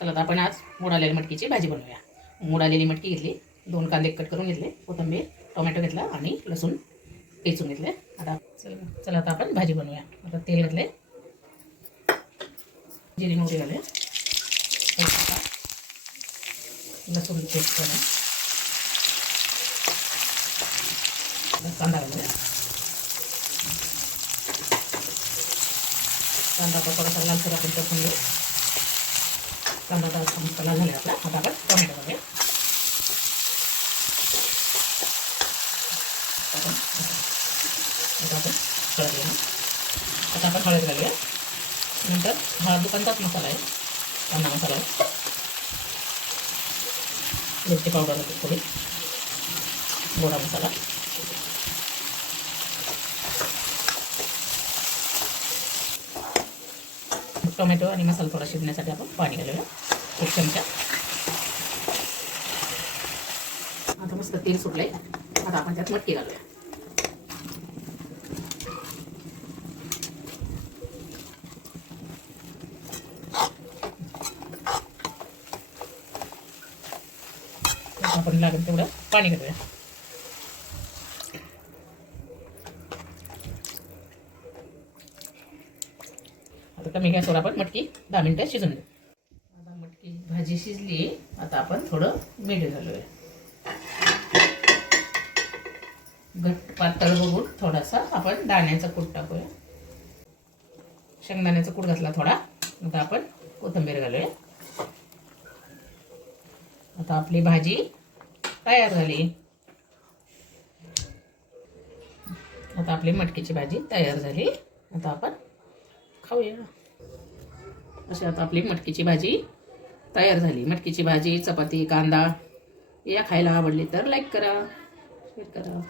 चला आता आपण आज मोड आलेली मटकीची भाजी बनवूया. मोड आलेली मटकी घेतली, 2 कांदे कट करून घेतले, कोथिंबीर, टोमॅटो घेतला आणि लसूण ठेचून घेतले. आता चला आता आपण भाजी बनवूया. आता तेल घातले, जिरी मोहरी घाले, लसूण पेस्ट करा, कांदा घालूया. कांदा आता थोडासा लालसर आपण परतून घेऊ. कांदा आता मसाला झाला आपला. आता आपण टोमॅटो घालूया. आता आपण हळद घालूया. आता आपण हळद घालूया. नंतर हा दुकानचाच मसाला आहे, कांदा मसाला आहे, मिरची पावडर होते थोडी, गोडा मसाला, टोमॅटो आणि मसाला थोडा शिजण्यासाठी आपण पाणी घालूया 1 चमचा. आता मस्त तेल सुटलंय. आता आपण त्यात मटकी घालूया. आपण लागेल तेवढं पाणी घालूया. आता कमी गॅसवर आपण मटकी 10 मिनिटं शिजून देऊ. आता मटकी भाजी शिजली. आता आपण थोडं मीठ घालूया. घट्ट पातळ बघून थोडासा आपण दाण्याचा कूट टाकूया. शेंगदाण्याचा कूट घातला थोडा. आता आपण कोथिंबीर घालूया. आता आपली भाजी तयार झाली. आता आपली मटकीची भाजी तयार झाली. आता आपण खाऊया. अशी आता आपली मटकीची भाजी तयार झाली. मटकीची भाजी, चपाती, कांदा या खायला आवडली तर लाईक करा, शेअर करा.